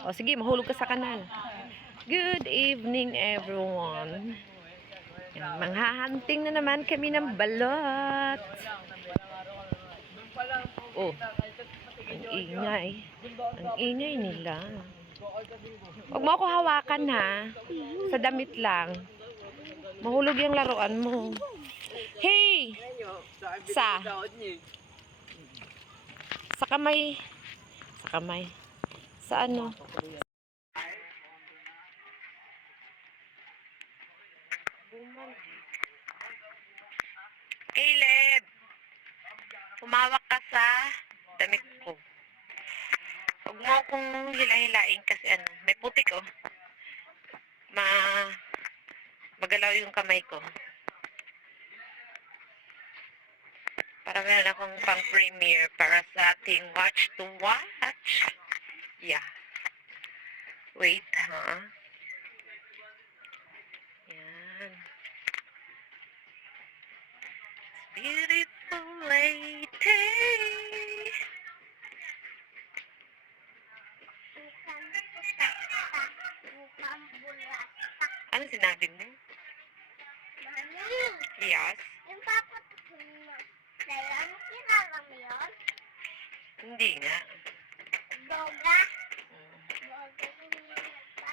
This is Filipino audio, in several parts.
O sige, mahulog ka sa kanal. Good evening everyone. Yan, manghahunting na naman kami ng balot. Oh, ang ingay. Ang ingay nila. Huwag mo ako hawakan ha. Sa damit lang. Mahulog yung laruan mo. Hey! Sa kamay. Sa kamay. Sa ano? Caleb! Humawak ka sa damit ko. Huwag mo akong hila-hilain kasi ano, may putik oh. Magalaw yung kamay ko. Para meron akong pang premiere para sa ating watch to watch. Yeah. Wait, ha? Yan. Beautiful lady. Ano sinabi mo? Yes. Yung papatukun mo. Ano kilala mo yun? Hindi nga. Boga?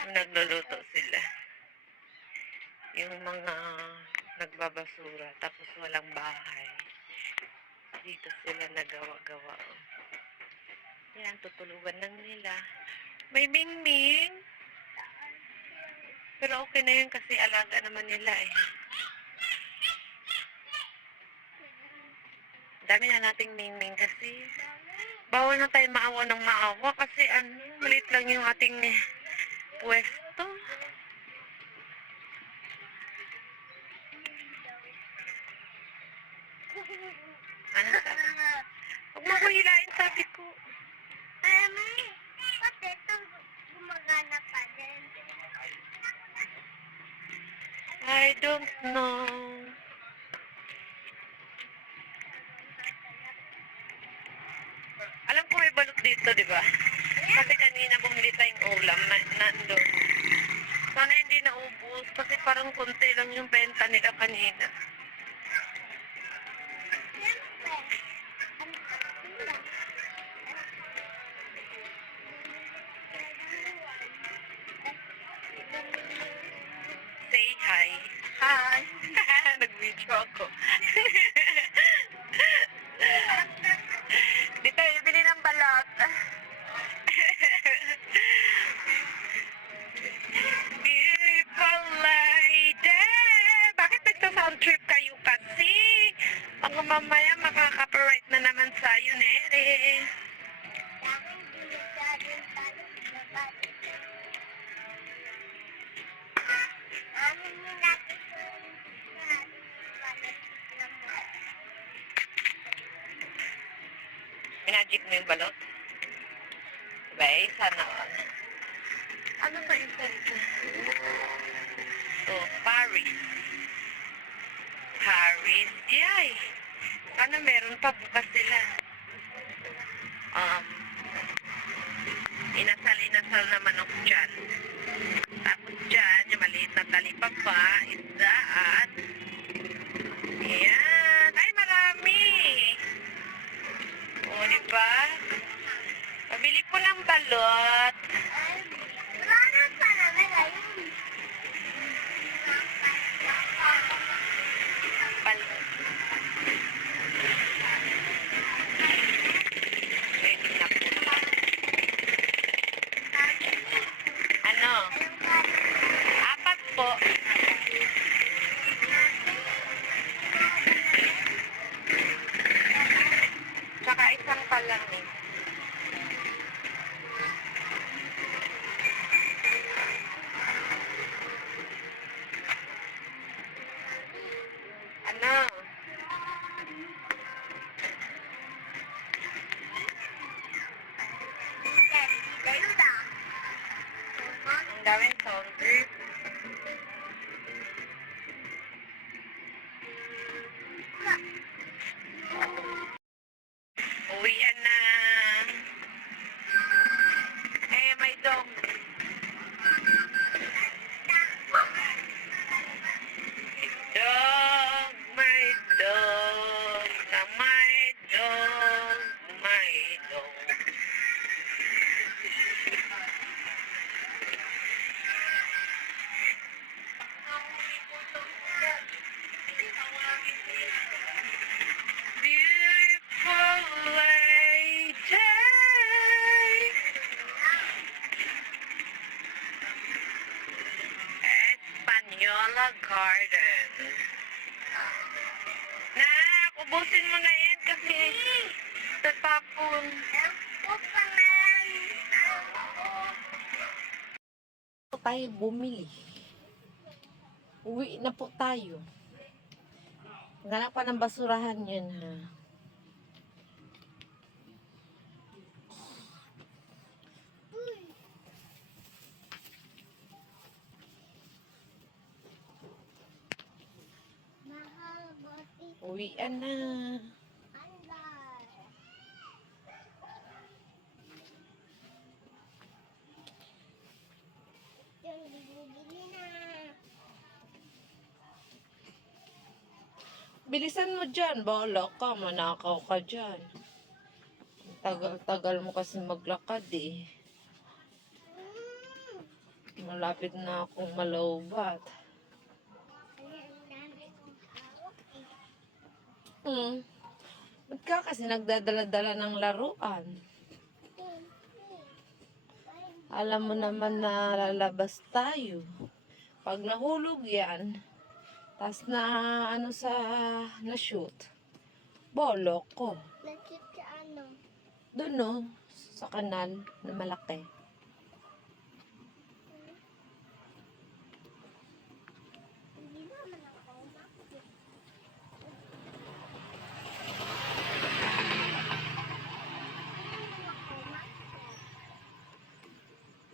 Nagluluto sila. Yung mga nagbabasura tapos walang bahay. Dito sila nagawa-gawa. Yan, tutulugan lang nila. May mingming. Pero okay na yun kasi alaga naman nila eh. Dami na nating mingming kasi bawal na tayo maawa ng maawa kasi ano, maliit lang yung ating pwesto. Ano sabi? Huwag mo ko hilain, sabi ko. Pati ito gumagana pa din. I don't know. Alam ko may balot dito, di ba? Kasi kanina bumili tayong ulam na nandun. Sana hindi naubos kasi parang konti lang yung benta nila kanina. Say hi. Hi. Nag-video ako. Dito, bili ng balot. Beautiful lady. Bakit nagsa-sound trip kayo kasi? Baka mamaya makaka-copyright na naman sa'yo, Nere. Minagic mo yung balot? Diba, sana. Ano pa yung salita? Oh, Paris. Paris. Yay! Ano meron pa bukas sila? Inasal na manok dyan. Tapos dyan, yung maliit na talipapa, isda at ayan. Ay, marami! O, diba? Pabili po ng balot. Wala na pala ngayon. Balot. Ready na po. Ano? 4 po. Tsaka isang pa lang eh. Ano? Ang daming sound trip. Uwian na. Eh, may dog. garden. Nak, ubusin mo na yan kasi tatapon. Ako pa man. Tayo bumili. Uwi na po tayo. Ganap pa ng basurahan yun, ha? Mahal boti Uwian na. andar. Yung bili na. Bilisan mo dyan. Bahala ka. Manakaw ka dyan. Tagal-tagal mo kasi maglakad eh. Malapit na akong malaubat. Ang dami kong hawak eh. Ba't ka kasi nagdadala-dala ng laruan? Alam mo naman na lalabas tayo. Pag nahulog yan, tas na ano sa na-shoot, bolok ko. Nakit sa ano? Doon no, sa kanal na malaki. Hindi naman ako umakit.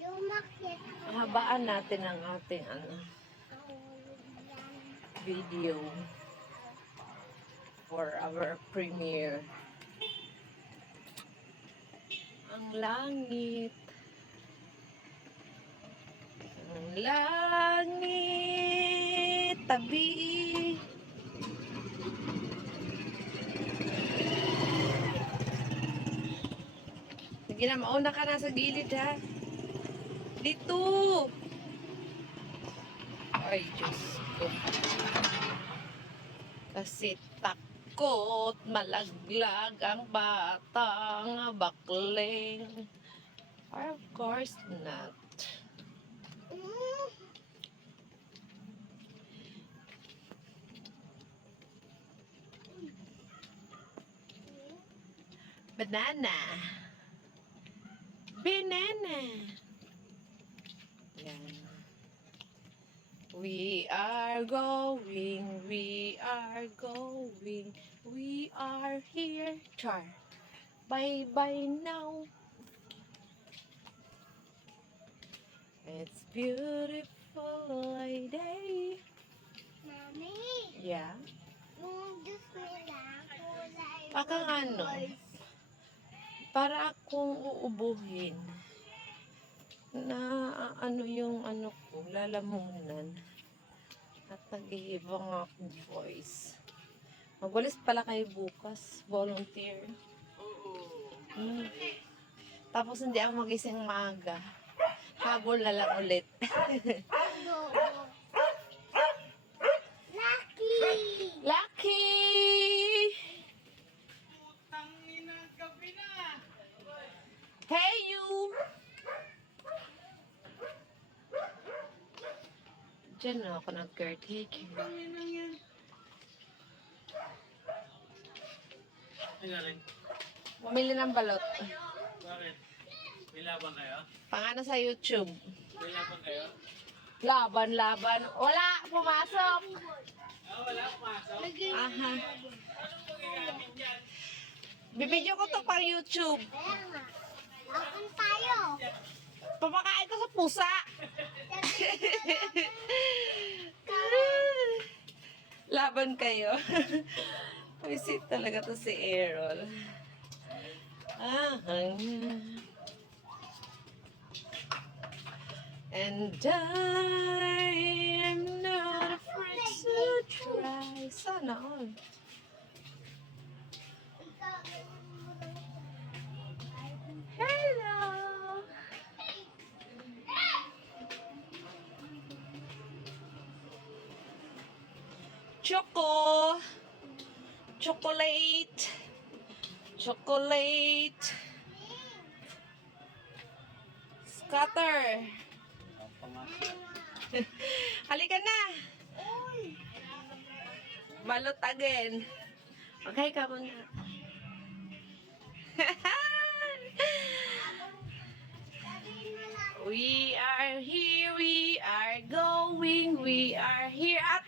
Yung umakit. Habaan natin ang ating video for our premiere. Ang langit. Ang langit. Tabi. Sige na, mauna ka na sa gilid ha. Dito. Ay, Diyos ko. Kasi takot malaglag ang batang bakling. Of course not. Banana. Banana. Yan. We are going, we are going, we are here. Char. Bye-bye now. It's beautiful day. Mami, Yeah. yung juice nila, kulay. Pakang ano? Para akong uubuhin. Na ano yung ano ko, lalamunan. At nag-iiba nga akong voice. Magwalis pala kayo bukas. Volunteer. Hmm. Tapos hindi ako magising maaga. Habol na lang ulit. Lucky! Lucky! Hey you! Diyan na ako nag-caretaker. Bumili ng balot. Bakit? May laban kayo? Pangano sa YouTube. May laban kayo? Laban. Wala! Pumasok! Wala, pumasok. Aha. Anong magagamit dyan? Bibidyo ko to pang YouTube. Kaya nga. Laban tayo. Pamakain ko sa pusa. Laban kayo. Visit talaga to si Errol. And I am not afraid to try. Sana all. Hello. Choco. Chocolate. Chocolate. Scatter. Halika na. Balot again. Okay ka muna. We are here, we are going, we are here at